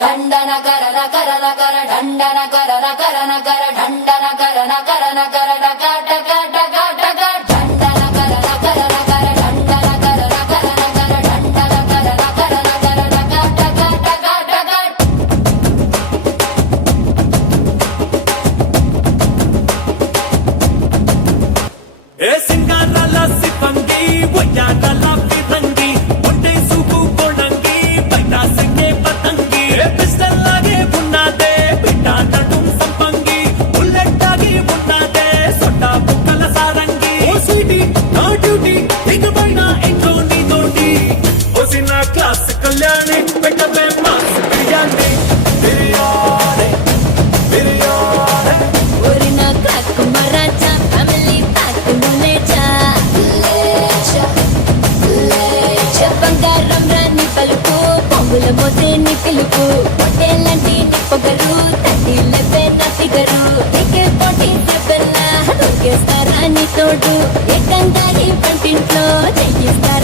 దండన కరన కరన కర దండన కరన కరన కర దండన కరన కరన కర డక డక డక డక దండన కరన కరన కర దండన కరన కరన కర దండన కరన కరన కర డక డక డక డక ఏ సింగారాల సిప్పంగి వయ్యారాల ఫిరంగి ఒంటే సూపు కోణంగి బయట సింగే పతంగి ఏ పిస్టల్ లాగే ఉన్నదే బిడ్డ నడుం సంపంగి బుల్లెట్ లాగే ఉన్నదే సొట్ట బుక్కల సారంగి ఓ స్వీటీ నా డ్యూటీ ఇకపైన ఇంట్లో నీతోటి ఓ సిన్న క్లాస్ కళ్యాణి పెట్టవే మాస్ బిర్యానీ బిర్యానీ బిర్యానీ ఒరిన కాకు మరాచా ఫ్యామిలీ ప్యాక్ లేచా లేచా లేచా బంగారం రాని పలుకు పొంగుల మోతే నీ పిలుపు పొట్టేలంటి నీ పొగరు తట్టి లెవే నా ఫిగరు ఏకే పోటీ చెప్పెల్లా దొరికేస్తారా నీ తోడు ఏకంగా ఈ పంటింట్లో చెయ్యిస్తా